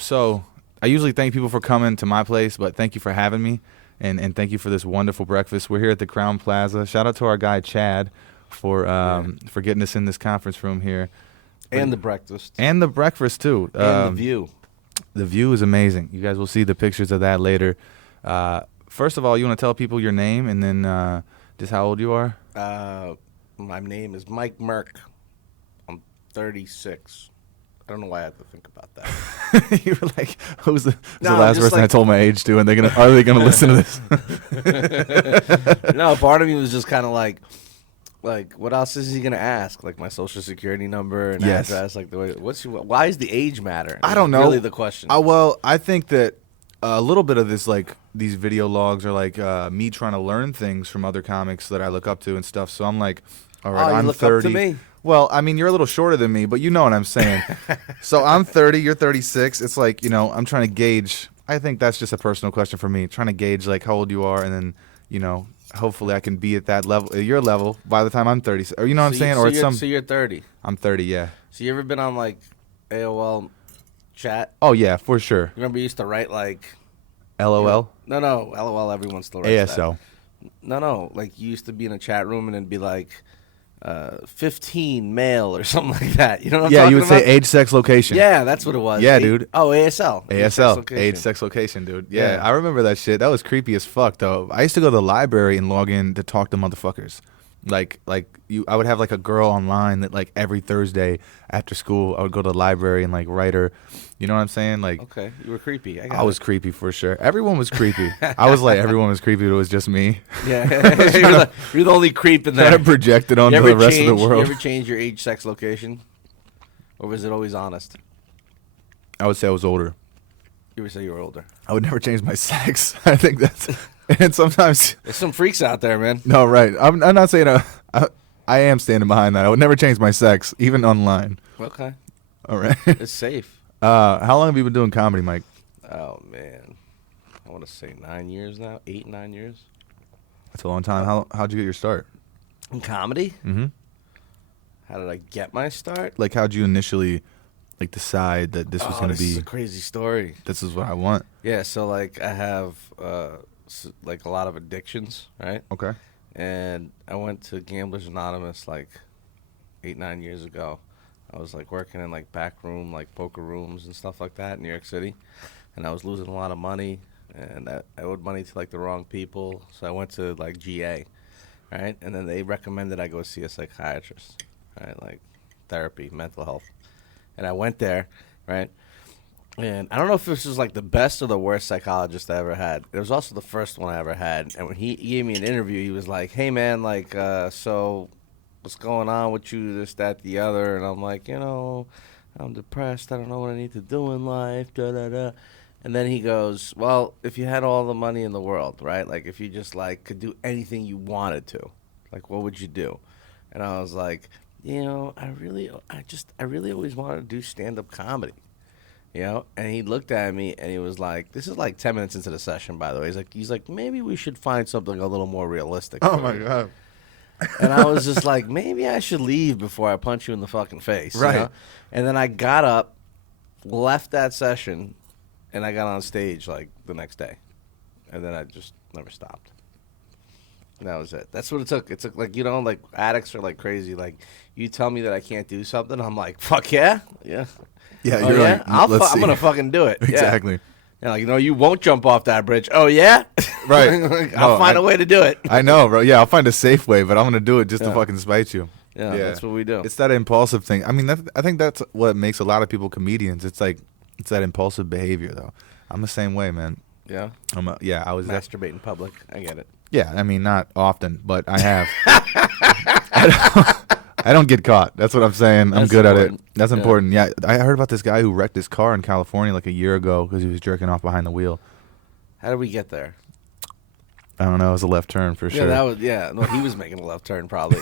So I usually thank people for coming to my place, but thank you for having me, and thank you for this wonderful breakfast. We're here at the Crown Plaza. Shout out to our guy Chad for getting us in this conference room here. And the breakfast. And the breakfast, too. And the view. The view is amazing. You guys will see the pictures of that later. First of all, you want to tell people your name and then just how old you are? My name is Mike Merk. I'm 36. I don't know why I have to think about that. You were like, who's the last person I told my age to? And are they gonna listen to this? No, part of me was just kind of like, what else is he gonna ask? Like my social security number and address. Like why does the age matter? I don't know. Really, the question. Well, I think that a little bit of this, like these video logs, are like me trying to learn things from other comics that I look up to and stuff. So I'm like, all right, I'm 30. Up to me? Well, I mean, you're a little shorter than me, but you know what I'm saying. So I'm 30, you're 36. It's like, I'm trying to gauge. I think that's just a personal question for me, trying to gauge like how old you are, and then hopefully I can be at that level, at your level, by the time I'm 30. Or you know what I'm saying? So you're 30. I'm 30, yeah. So you ever been on like AOL chat? Oh yeah, for sure. You remember you used to write like LOL? No, LOL. Everyone still writes ASL. That. No. Like you used to be in a chat room and it'd be like 15 male or something like that. You know what I'm talking about? Yeah, you would say age, sex, location. Yeah, that's what it was. Yeah, dude. Oh, ASL. Age, sex, location, dude. Yeah, I remember that shit. That was creepy as fuck, though. I used to go to the library and log in to talk to motherfuckers. I would have like a girl online that like every Thursday after school I would go to the library and like write her. You know what I'm saying? Like, okay, you were creepy. I was creepy for sure. Everyone was creepy. I was like, everyone was creepy, but it was just me. Yeah, you're the only creep in there. Kind of projected onto the rest of the world. You ever change your age, sex, location, or was it always honest? I would say I was older. You would say you were older. I would never change my sex. I think that's. And sometimes there's some freaks out there, man. No, right. I'm not saying I am standing behind that. I would never change my sex, even online. Okay. All right. It's safe. How long have you been doing comedy, Mike? Oh man, I want to say 9 years now, 8, 9 years. That's a long time. How'd you get your start? In comedy? Mm-hmm. How did I get my start? Like, how'd you initially decide that this was going to be? This is a crazy story. This is what I want. Yeah. So like I have like a lot of addictions, right? Okay. And I went to Gamblers Anonymous like 8, 9 years ago. I was like working in like back room, like poker rooms and stuff like that in New York City. And I was losing a lot of money, and I owed money to like the wrong people. So I went to like GA, right? And then they recommended I go see a psychiatrist, right? Like therapy, mental health. And I went there, right? And I don't know if this was like the best or the worst psychologist I ever had. It was also the first one I ever had. And when he gave me an interview, he was like, hey, man, like, so what's going on with you, this, that, the other? And I'm like, I'm depressed. I don't know what I need to do in life, da-da-da. And then he goes, well, if you had all the money in the world, right? Like, if you just, like, could do anything you wanted to, like, what would you do? And I was like, I really always wanted to do stand-up comedy. And he looked at me and he was like, this is like 10 minutes into the session, by the way. He's like, maybe we should find something a little more realistic. Oh, my God. And I was just like, maybe I should leave before I punch you in the fucking face. Right. And then I got up, left that session, and I got on stage like the next day. And then I just never stopped. And that was it. That's what it took. It took like, like addicts are like crazy. Like you tell me that I can't do something, I'm like, fuck yeah. Yeah. Yeah, you're like, I'm going to fucking do it. Exactly. Yeah, you won't jump off that bridge. Oh, yeah? Right. I'll find a way to do it. I know, bro. Yeah, I'll find a safe way, but I'm going to do it just to fucking spite you. Yeah, that's what we do. It's that impulsive thing. I mean, I think that's what makes a lot of people comedians. It's like, it's that impulsive behavior, though. I'm the same way, man. Yeah? I was masturbate in public. I get it. Yeah, I mean, not often, but I have. I don't get caught. That's what I'm saying. I'm good important. at it. That's important. Yeah, I heard about this guy who wrecked his car in California like a year ago because he was jerking off behind the wheel. How did we get there? I don't know. It was a left turn for sure. No, he was making a left turn probably.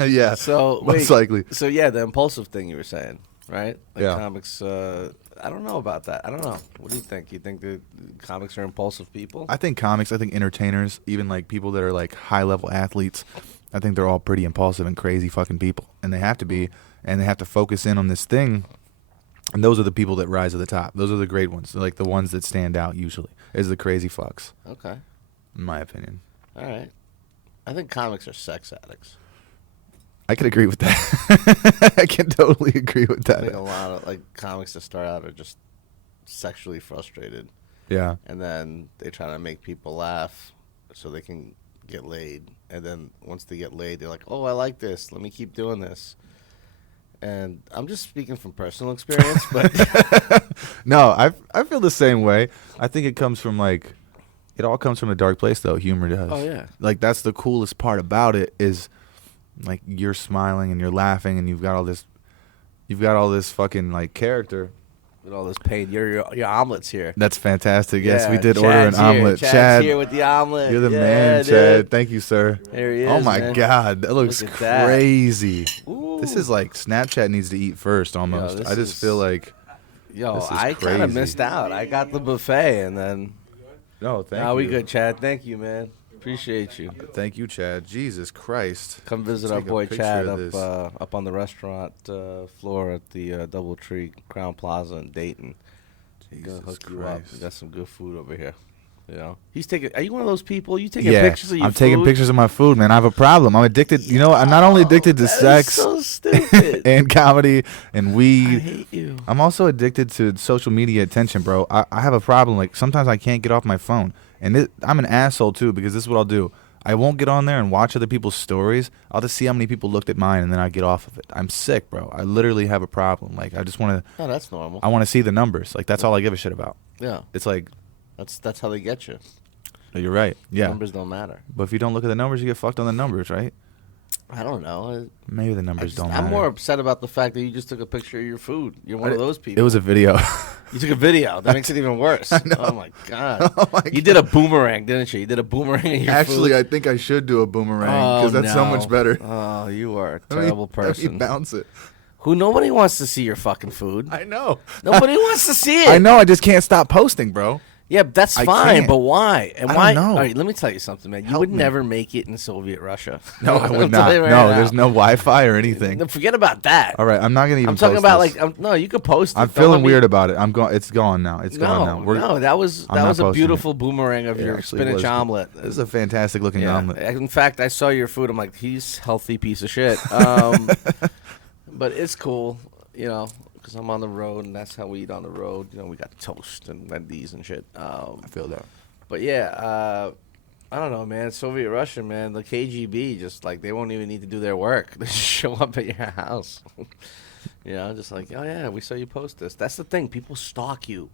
Yeah. So most likely. So yeah, the impulsive thing you were saying, right? Like yeah. Comics. I don't know about that. I don't know. What do you think? You think that comics are impulsive people? I think entertainers, even like people that are like high level athletes, I think they're all pretty impulsive and crazy fucking people, and they have to be, and they have to focus in on this thing And those are the people that rise to the top. Those are the great ones. They're like the ones that stand out usually. Is the crazy fucks. Okay. In my opinion. All right. I think comics are sex addicts. I could agree with that. I can totally agree with that. I think a lot of like comics that start out are just sexually frustrated. Yeah. And then they try to make people laugh so they can get laid. And then once they get laid, they're like, oh, I like this. Let me keep doing this. And I'm just speaking from personal experience, but no, I feel the same way. I think it comes from like, it all comes from a dark place though. Humor does. Oh yeah. Like that's the coolest part about it is, like you're smiling and you're laughing and you've got all this fucking like character. With all this pain, your omelet's here. That's fantastic. Yes, Yeah, we did Chad's order an omelet. Chad's Chad, here with the omelet. you're the Yeah, man, dude. Chad. Thank you, sir. There he is. Oh my man. God, that looks Look at that. crazy. Ooh. This is like Snapchat needs to eat first almost. this I just is- feel like Yo, this is I kind of crazy. missed out. I got the buffet, and then no, thank now you. we good, Chad. Thank you, man. Appreciate you. Thank you, Chad. Jesus Christ. Come visit Let's our take a boy picture Chad of this. up on the restaurant floor at the DoubleTree Crown Plaza in Dayton. He's gonna Jesus hook you up. Christ. We got some good food over here. You know, he's taking. Are you one of those people? You taking Yeah, pictures of your I'm taking food? pictures of my food, man. I have a problem. I'm addicted. You know, I'm not only addicted to That is sex so stupid. and comedy and I weed. hate you. I'm also addicted to social media attention, bro. I have a problem. Like sometimes I can't get off my phone, and I'm an asshole too because this is what I'll do. I won't get on there and watch other people's stories. I'll just see how many people looked at mine, and then I get off of it. I'm sick, bro. I literally have a problem. Like I just want to. No, that's normal. I want to see the numbers. Like that's all I give a shit about. Yeah, It's like that's how they get you. you're right. Yeah. Numbers don't matter. But if you don't look at the numbers, you get fucked on the numbers, right? I don't know. Maybe the numbers don't matter. I'm more upset about the fact that you just took a picture of your food. You're one of those people. It was a video. You took a video. That makes it even worse. Oh my god. Oh my You did a boomerang, didn't you? You did a boomerang of your Actually, food. I think I should do a boomerang because that's so no. much better. Oh, you are a Let me- terrible let me person. bounce it. Who nobody wants to see your fucking food. I know. Nobody wants to see it. I know. I just can't stop posting, bro. Yeah, that's I fine, can't. but why? And I why? don't know. All right, let me tell you something, man. You Help would me. never make it in Soviet Russia. No, I I'm would not. telling you right No, now. there's no Wi-Fi or anything. No, forget about that. All right, I'm not gonna even. I'm talking post about this. like no, you could post it. I'm Don't feeling let me- weird about it. I'm going. It's gone now. It's gone now. No, that was I'm not a posting beautiful boomerang of It your actually spinach was. omelet. This is a fantastic looking Yeah. omelet. In fact, I saw your food. I'm like, he's healthy piece of shit. But it's cool, you know, because I'm on the road, and that's how we eat on the road. You know, we got toast and Wendy's and shit. I feel that. But yeah, I don't know, man. Soviet Russia, man. The KGB just like they won't even need to do their work. They just show up at your house. You know, just like, oh yeah, we saw you post this. That's the thing. People stalk you.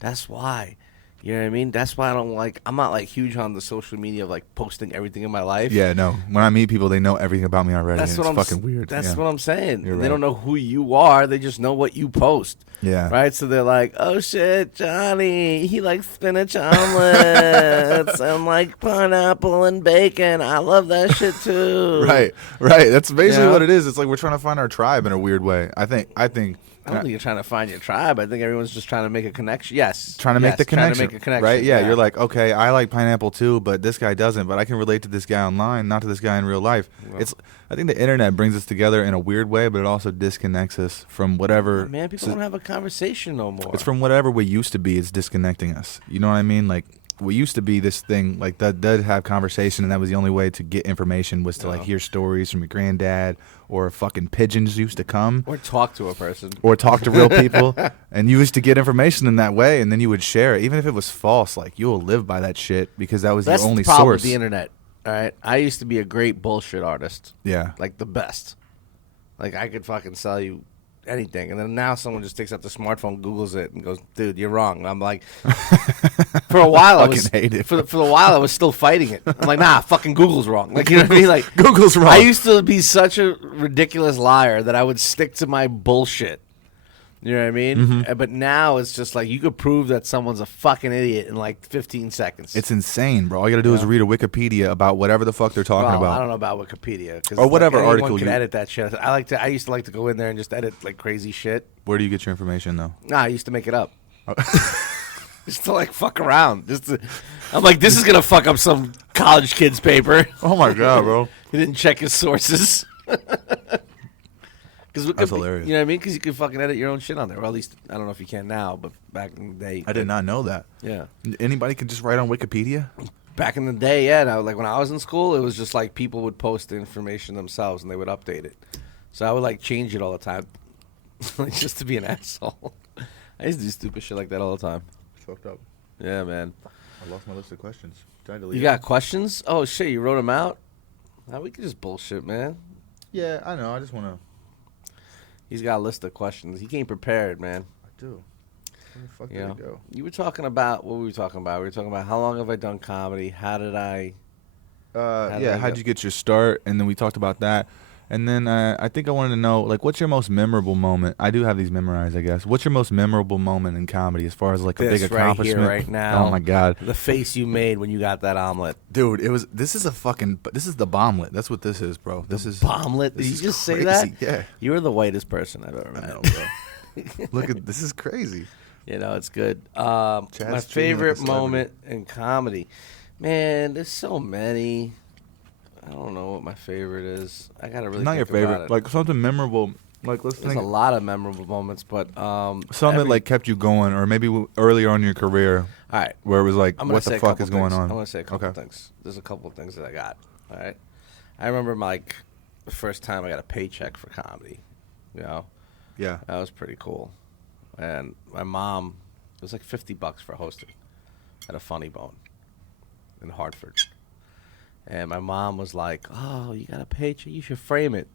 That's why. You know what I mean? That's why I'm not like huge on the social media of like posting everything in my life. Yeah, no. When I meet people, they know everything about me already. That's and what it's I'm fucking weird. That's yeah. what I'm saying. You're They right. don't know who you are. They just know what you post. Yeah. Right? So they're like, oh shit, Johnny, he likes spinach omelets and like pineapple and bacon. I love that shit too. Right. That's basically Yeah. what it is. It's like we're trying to find our tribe in a weird way. I think. I don't think you're trying to find your tribe. I think everyone's just trying to make a connection. Yes. Trying to make the connection, Trying to make a connection. right? Yeah, you're like, okay, I like pineapple too, but this guy doesn't. But I can relate to this guy online, not to this guy in real life. Well. I think the internet brings us together in a weird way, but it also disconnects us from whatever. Man, people don't have a conversation no more. It's from whatever we used to be. It's disconnecting us. You know what I mean? Like we used to be this thing like that did have conversation, and that was the only way to get information was to like hear stories from your granddad or fucking pigeons used to come. Or talk to a person. Or talk to real people, and you used to get information in that way, and then you would share it, even if it was false. Like you'll live by that shit because that was That's the only the problem source. with the internet. All right. I used to be a great bullshit artist. Yeah, Like the best. Like I could fucking sell you anything. And then now someone just takes out the smartphone, Googles it, and goes, dude, you're wrong. I'm like, for a while, I was Fucking hate it. For the while, I was still fighting it. I'm like, nah, fucking Google's wrong. Like, you know what I mean? Like, Google's wrong. I used to be such a ridiculous liar that I would stick to my bullshit. You know what I mean? Mm-hmm. But now it's just like you could prove that someone's a fucking idiot in like 15 seconds. it's insane, bro. All you gotta do is read a Wikipedia about whatever the fuck they're talking Well, about. I don't know about Wikipedia, 'cause Or whatever anyone article can you- edit that shit. I used to like to go in there and just edit like crazy shit. Where do you get your information though? Nah, I used to make it up. Just to like fuck around. I'm like, this is gonna fuck up some college kid's paper. Oh my god, bro. He didn't check his sources. Because That's hilarious. You know what I mean? Because you can fucking edit your own shit on there. Or at least, I don't know if you can now, but back in the day. I did not know that. Yeah. Anybody can just write on Wikipedia? Back in the day, yeah. Now, like when I was in school, it was just like people would post the information themselves and they would update it. So I would like change it all the time, just to be an asshole. I used to do stupid shit like that all the time. Fucked up. Yeah, man. I lost my list of questions. Did I delete You got questions? Oh shit, you wrote them out? Now we can just bullshit, man. Yeah, I know. I just want to. He's got a list of questions. He came prepared, man. I do. Where the fuck You did know, it go? you were talking about what were we talking about? We were talking about how long have I done comedy? How did I? How'd you get your start? And then we talked about that. And then I think I wanted to know, like, what's your most memorable moment? I do have these memorized, I guess. What's your most memorable moment in comedy as far as, like, a big accomplishment? Right here, right now. Oh, my God. The face you made when you got that omelet. Dude, this is the bomblet. That's what this is, bro. This is Bomblet? Did you just say that? Yeah. You are the whitest person I've ever met. I know, bro. Look at this is crazy. You know, it's good. My favorite moment in comedy. Man, there's so many. I don't know what my favorite is. I gotta really Not your think about favorite. it. Like something memorable. Like let's There's think. a lot of memorable moments, but Something that like kept you going, or maybe earlier on in your career. All right. Where it was like, I'm what the fuck is going on? I'm gonna say a couple things. There's a couple of things that I got. All right. I remember like the first time I got a paycheck for comedy. You know. Yeah. That was pretty cool. And my mom, it was like $50 for hosting at a Funny Bone in Hartford. And my mom was like, "Oh, you got a paycheck? You should frame it."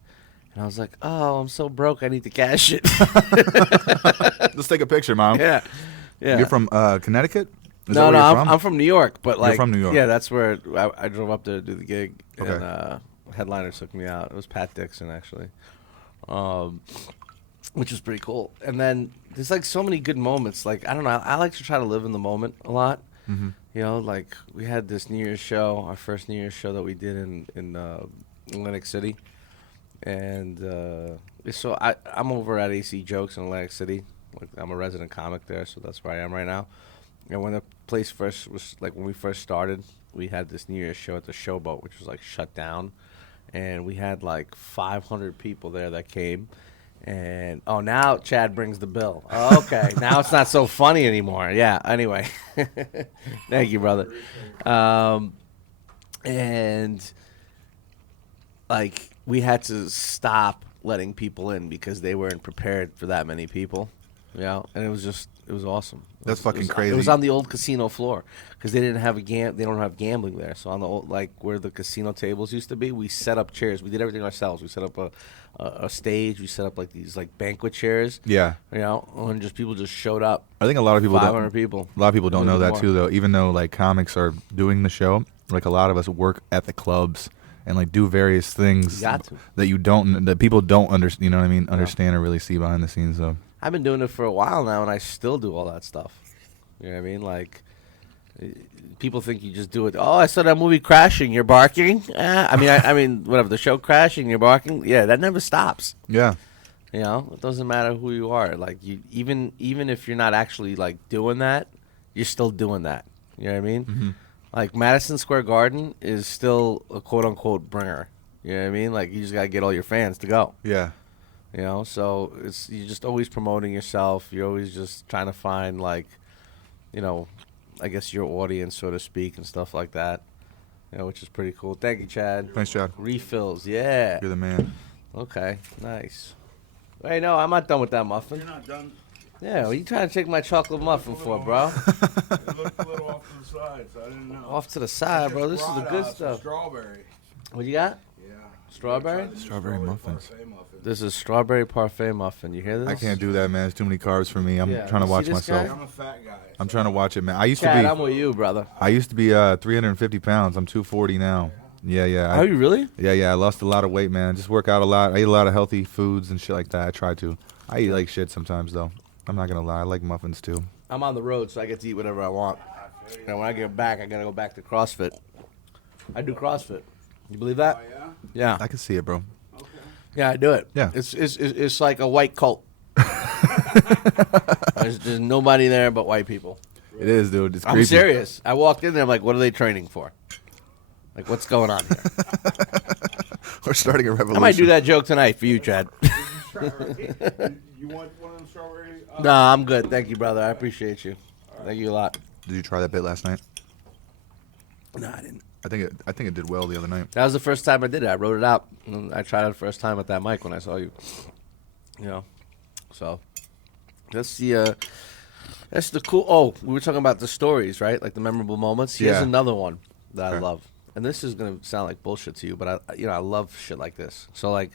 And I was like, "Oh, I'm so broke. I need to cash it." Let's take a picture, Mom. Yeah. You're from Connecticut? No, I'm from New York. But like, you're from New York. Yeah, that's where I drove up to do the gig. Okay. And headliner took me out. It was Pat Dixon, actually, which was pretty cool. And then there's like so many good moments. Like, I don't know. I like to try to live in the moment a lot. Mm-hmm. You know, like we had this New Year's show, our first New Year's show that we did in Atlantic City, and so I'm over at AC Jokes in Atlantic City. Like I'm a resident comic there, so that's where I am right now. And when the place first was like when we first started, we had this New Year's show at the Showboat, which was like shut down, and we had like 500 people there that came. And now Chad brings the bill. Okay, now it's not so funny anymore. Yeah. Anyway, thank you, brother. And like we had to stop letting people in because they weren't prepared for that many people. You know, and it was awesome. That's fucking crazy. It was on the old casino floor because they didn't have they don't have gambling there. So on the old, like where the casino tables used to be, we set up chairs. We did everything ourselves. We set up a stage. We set up like these like banquet chairs. Yeah. You know, and just people just showed up. I think a lot of people 500 people. A lot of people don't know that too, though. Even though like comics are doing the show, like a lot of us work at the clubs and like do various things that people don't understand. You know what I mean? Understand or really see behind the scenes. So I've been doing it for a while now, and I still do all that stuff. You know what I mean? Like, people think you just do it. Oh, I saw that movie Crashing. You're barking. I mean, whatever. The show Crashing. You're barking. Yeah, that never stops. Yeah. You know, it doesn't matter who you are. Like, even if you're not actually like doing that, you're still doing that. You know what I mean? Mm-hmm. Like Madison Square Garden is still a quote unquote bringer. You know what I mean? Like, you just gotta get all your fans to go. Yeah. You know, so you're just always promoting yourself. You're always just trying to find, like, you know, I guess your audience, so to speak, and stuff like that. You know, which is pretty cool. Thank you, Chad. Thanks, Chad. Refills, yeah. You're the man. Okay, nice. Wait, no, I'm not done with that muffin. You're not done. Yeah, what are you trying to take my chocolate muffin for, bro? It looked a little off to the side, so I didn't know. Off to the side, bro. This is the good stuff. Strawberry. What you got? Yeah. Strawberry? Strawberry muffins. Parfait muffin. This is strawberry parfait muffin. You hear this? I can't do that, man. It's too many carbs for me. I'm Yeah, trying to you watch see this myself. guy? I'm a fat guy. I'm trying to watch it, man. I used Chad, to I'm with you, brother. be 350 pounds. I'm 240 now. Yeah. Are you really? Yeah. I lost a lot of weight, man. Just work out a lot. I eat a lot of healthy foods and shit like that. I try to. I eat like shit sometimes, though. I'm not gonna lie. I like muffins too. I'm on the road, so I get to eat whatever I want. And when I get back, I gotta go back to CrossFit. I do CrossFit. You believe that? Oh, yeah? Yeah. I can see it, bro. Okay. Yeah, I do it. Yeah. It's like a white cult. There's nobody there but white people. It is, dude. It's creepy. I'm serious. I walked in there, I'm like, what are they training for? Like, what's going on here? We're starting a revolution. I might do that joke tonight for you, Chad. strawberry. You want one of them strawberry? Nah, I'm good. Thank you, brother. I appreciate you. Thank you a lot. Did you try that bit last night? No, I didn't. I think it did well the other night. That was the first time I did it. I wrote it out. And I tried it the first time at that mic when I saw you. You know, so that's the cool. Oh, we were talking about the stories, right? Like the memorable moments. Here's another one that I love, and this is gonna sound like bullshit to you, but I love shit like this. So like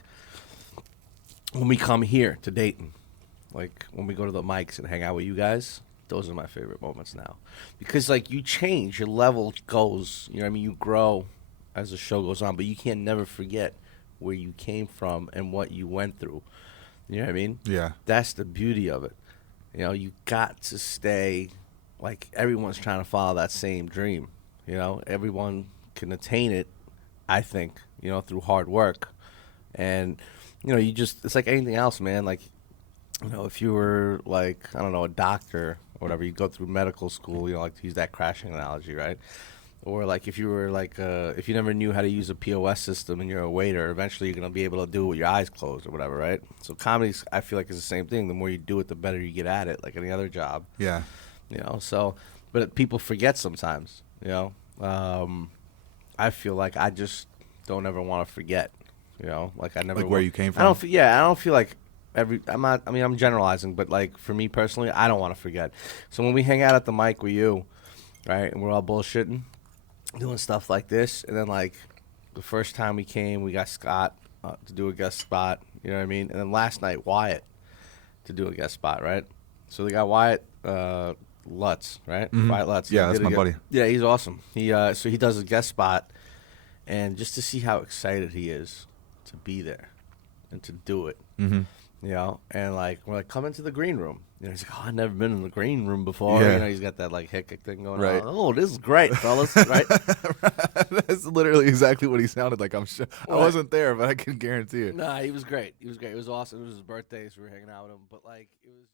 when we come here to Dayton, like when we go to the mics and hang out with you guys. Those are my favorite moments now, because like you change, your level goes. You know what I mean? You grow as the show goes on, but you can't never forget where you came from and what you went through. You know what I mean? Yeah. That's the beauty of it. You know, you got to stay. Like everyone's trying to follow that same dream. You know, everyone can attain it. I think through hard work, and it's like anything else, man. Like if you were like I don't know a doctor. Whatever, you go through medical school, like to use that crashing analogy, right? Or like if you were like, if you never knew how to use a POS system and you're a waiter, eventually you're going to be able to do it with your eyes closed or whatever, right? So comedy, I feel like, is the same thing. The more you do it, the better you get at it, like any other job. Yeah. So, but people forget sometimes, I feel like I just don't ever want to forget, like I never. Like where you came from? I don't feel like. I'm generalizing, but like for me personally, I don't want to forget. So when we hang out at the mic with you, right, and we're all bullshitting, doing stuff like this, and then like the first time we came, we got Scott to do a guest spot, you know what I mean? And then last night, Wyatt to do a guest spot, right? So they got Wyatt Lutz, right? Mm-hmm. Wyatt Lutz. Yeah, that's my buddy. Yeah, he's awesome. So he does a guest spot, and just to see how excited he is to be there and to do it. Mm-hmm. And like we're like, come into the green room. He's like, oh, I've never been in the green room before. Yeah. He's got that like hiccup thing going right. on. Oh, this is great, fellas. Right? That's literally exactly what he sounded like. I'm sure I wasn't there, but I can guarantee it. Nah, he was great. He was great. It was awesome. It was his birthday, so we were hanging out with him. But like, it was.